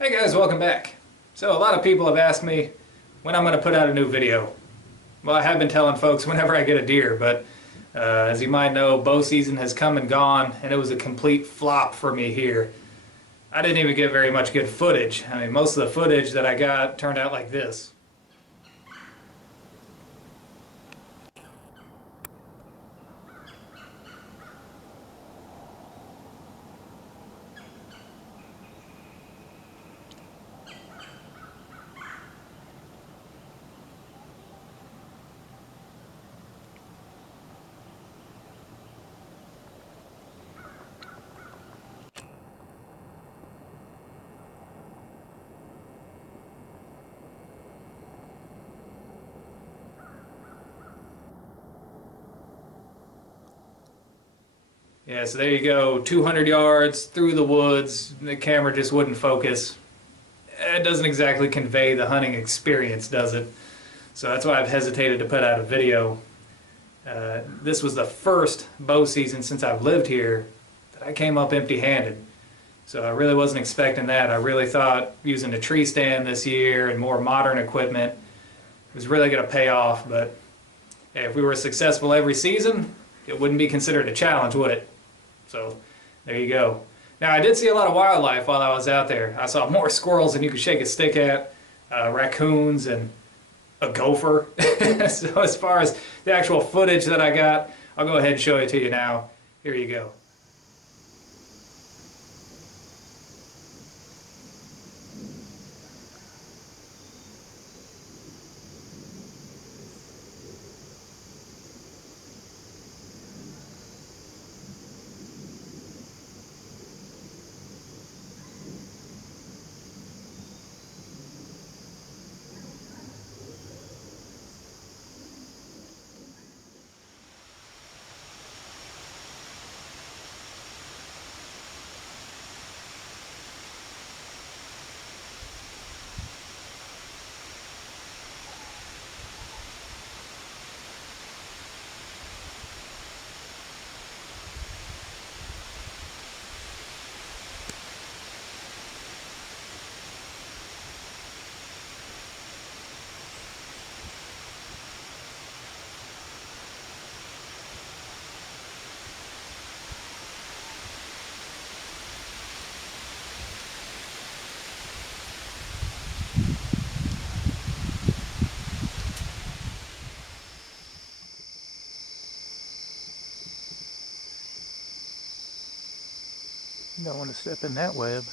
Hey guys, welcome back. So a lot of people have asked me when I'm going to put out a new video. Well, I have been telling folks whenever I get a deer, but as you might know, bow season has come and gone, and it was a complete flop for me here. I didn't even get very much good footage. I mean, most of the footage that I got turned out like this. Yeah, so there you go, 200 yards through the woods. The camera just wouldn't focus. It doesn't exactly convey the hunting experience, does it? So that's why I've hesitated to put out a video. This was the first bow season since I've lived here that I came up empty-handed. So I really wasn't expecting that. I really thought using a tree stand this year and more modern equipment was really going to pay off. But hey, if we were successful every season, it wouldn't be considered a challenge, would it? So there you go. Now I did see a lot of wildlife while I was out there. I saw more squirrels than you could shake a stick at, raccoons, and a gopher. So as far as the actual footage that I got, I'll go ahead and show it to you now. Here you go. You don't want to step in that web.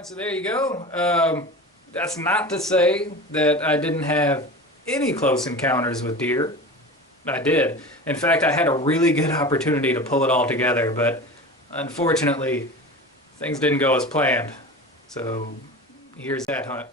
Alright, so there you go. That's not to say that I didn't have any close encounters with deer. I did. In fact, I had a really good opportunity to pull it all together, but unfortunately, things didn't go as planned. So here's that hunt.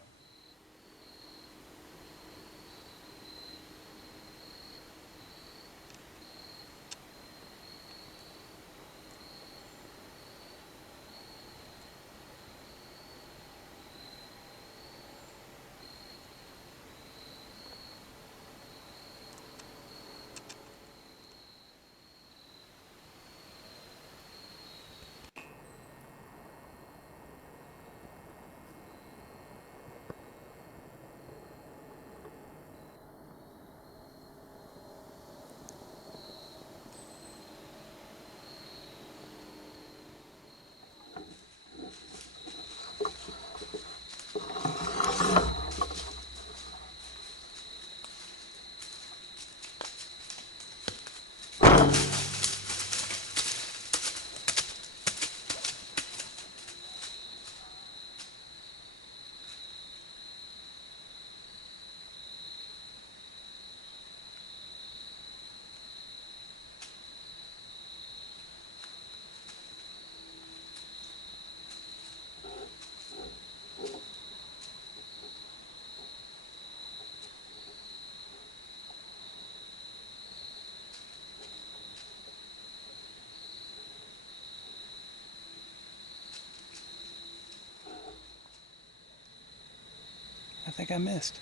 I think I missed.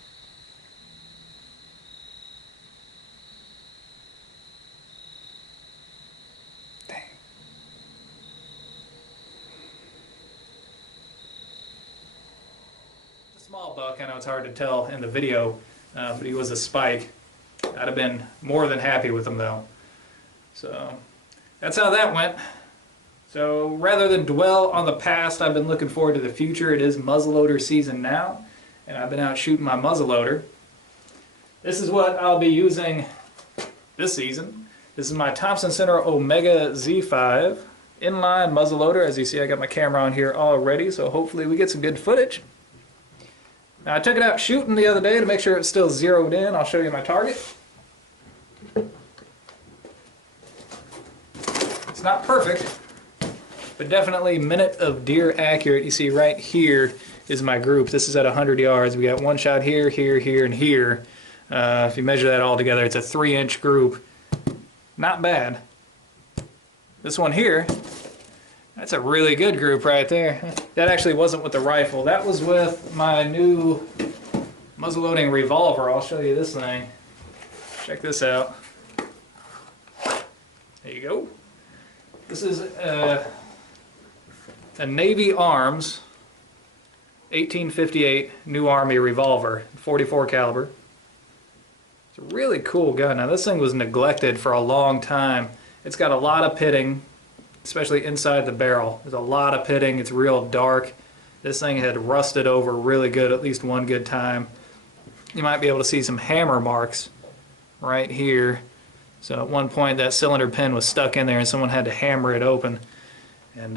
Dang. It's a small buck, I know it's hard to tell in the video, but he was a spike. I'd have been more than happy with him though. So that's how that went. So rather than dwell on the past, I've been looking forward to the future. It is muzzleloader season now, and I've been out shooting my muzzleloader. This is what I'll be using this season. This is my Thompson Center Omega Z5 inline muzzleloader. As you see, I got my camera on here already, so hopefully we get some good footage. Now, I took it out shooting the other day to make sure it's still zeroed in. I'll show you my target. It's not perfect, but definitely minute of deer accurate. You see right here is my group. This is at 100 yards. We got one shot here, here, here, and here. If you measure that all together, it's a 3-inch group. Not bad. This one here, that's a really good group right there. That actually wasn't with the rifle. That was with my new muzzleloading revolver. I'll show you this thing. Check this out. There you go. This is a Navy Arms 1858 New Army revolver, 44 caliber. It's a really cool gun. Now this thing was neglected for a long time. It's got a lot of pitting, especially inside the barrel. There's a lot of pitting. It's real dark. This thing had rusted over really good at least one good time. You might be able to see some hammer marks right here. So at one point that cylinder pin was stuck in there and someone had to hammer it open. And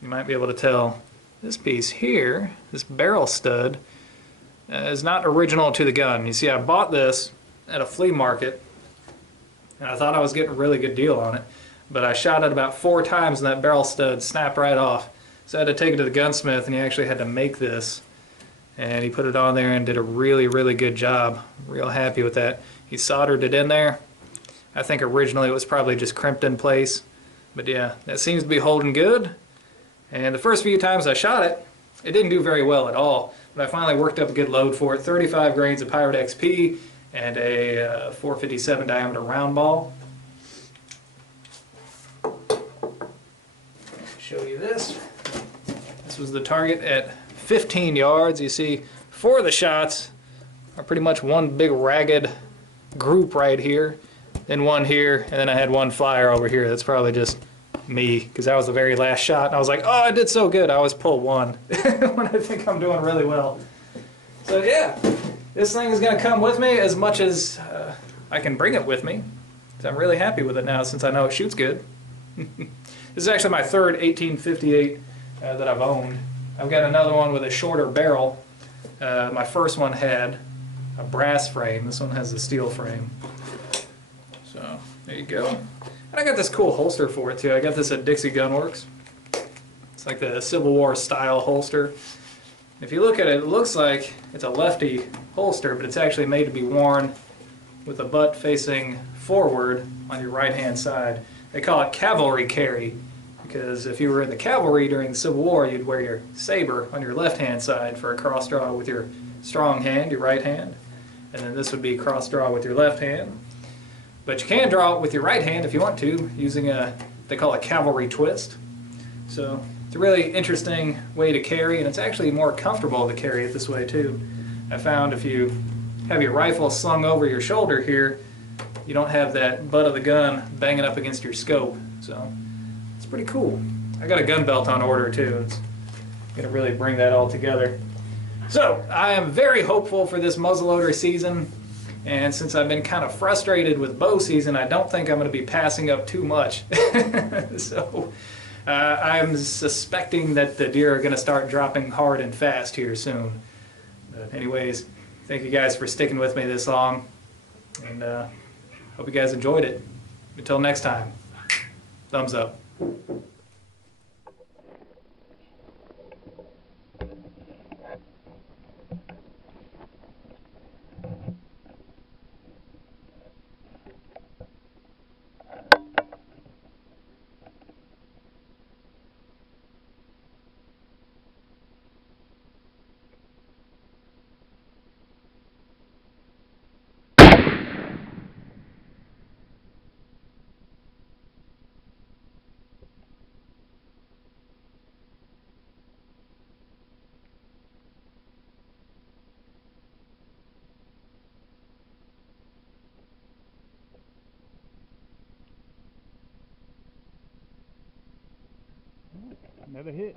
you might be able to tell this piece here, this barrel stud, is not original to the gun. You see, I bought this at a flea market and I thought I was getting a really good deal on it, but I shot it about 4 times and that barrel stud snapped right off. So I had to take it to the gunsmith, and he actually had to make this, and he put it on there and did a really, really good job. Real happy with that. He soldered it in there. I think originally it was probably just crimped in place, but yeah, that seems to be holding good. And the first few times I shot it, it didn't do very well at all. But I finally worked up a good load for it. 35 grains of Pirate XP and a 457 diameter round ball. Show you this. This was the target at 15 yards. You see, 4 of the shots are pretty much one big ragged group right here, then one here, and then I had one flyer over here. That's probably just me, because that was the very last shot, and I was like, oh, I did so good. I always pull 1 when I think I'm doing really well. So yeah, this thing is going to come with me as much as I can bring it with me, because I'm really happy with it now since I know it shoots good. This is actually my third 1858 that I've owned. I've got another one with a shorter barrel My first one had a brass frame. This one has a steel frame. So there you go. And I got this cool holster for it too. I got this at Dixie Gunworks. It's like the Civil War style holster. If you look at it, it looks like it's a lefty holster, but it's actually made to be worn with the butt facing forward on your right hand side. They call it cavalry carry, because if you were in the cavalry during the Civil War, you'd wear your saber on your left hand side for a cross draw with your strong hand, your right hand, and then this would be cross draw with your left hand. But you can draw it with your right hand if you want to, using they call it cavalry twist. So it's a really interesting way to carry, and it's actually more comfortable to carry it this way too. I found if you have your rifle slung over your shoulder here, you don't have that butt of the gun banging up against your scope. So it's pretty cool. I got a gun belt on order too. It's going to really bring that all together. So I am very hopeful for this muzzleloader season, and since I've been kind of frustrated with bow season, I don't think I'm going to be passing up too much. So I'm suspecting that the deer are going to start dropping hard and fast here soon. But anyways, thank you guys for sticking with me this long, and hope you guys enjoyed it. Until next time, thumbs up. Another hit.